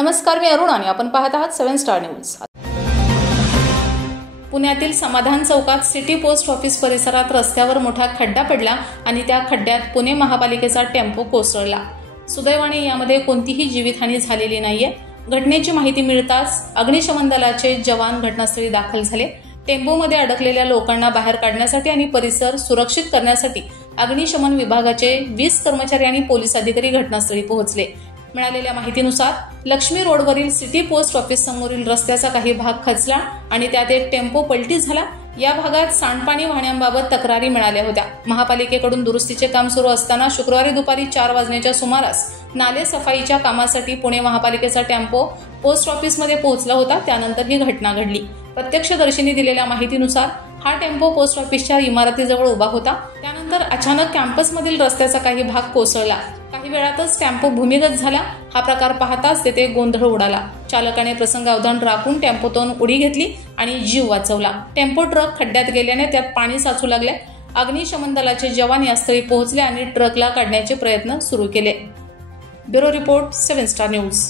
नमस्कार, मी अरुण आणि आपण पाहत आहात 7 स्टार न्यूज। पुण्यातील समाधान चौकात सिटी पोस्ट ऑफिस परिसरात रस्त्यावर मोठा खड्डा पडला आणि त्या खड्ड्यात पुणे महापालिकेचा टेम्पो कोसळला। सुदैवाने यामध्ये कोणतीही जीवितहानी झालेली नाहीये। घटनेची माहिती मिळताच अग्निशमन दलाचे जवान घटनास्थळी दाखल झाले। टेम्पोमध्ये अडकलेल्या लोकांना बाहेर काढण्यासाठी आणि परिसर सुरक्षित करण्यासाठी अग्निशमन विभागाचे 20 कर्मचारी आणि पोलीस अधिकारी घटनास्थळी पोहोचले। मिळालेल्या माहितीनुसार लक्ष्मी रोडवरील सिटी पोस्ट ऑफिस समोरील रस्त्याचा काही भाग खचला आणि त्यात एक टेम्पो पलटी झाला। या भागात सांडपाणी वाहण्याबाबत तक्रारी मिळाल्या होत्या। महापालिकेकडून दुरुस्तीचे काम सुरू असताना शुक्रवारी दुपारी 4 वाजण्याच्या सुमारास नाले सफाईच्या कामासाठी पुणे महापालिकेचा टेम्पो पोस्ट ऑफिसमध्ये पोहोचला होता। त्यानंतर ही घटना घडली। प्रत्यक्षदर्शींनी दिलेल्या माहितीनुसार हा टेम्पो पोस्ट ऑफिसच्या इमारतीजवळ उभा होता। त्यानंतर अचानक कॅम्पसमधील रस्त्याचा काही भाग कोसळला। काही वेळातच टेम्पो भूमिगत झाला। हा प्रकार पाहताच तेथे गोंधळ उडाला। चालकाने प्रसंगावधान राखून टेम्पोतून उडी घेतली आणि जीव वाचवला। टेम्पो ट्रक खड्ड्यात गेल्याने त्यात पाणी साचू लागले। अग्निशमन दलाचे जवान या स्थळी पोहोचले आणि ट्रकला काढण्याचे प्रयत्न सुरू केले। Bureau report 7 star news.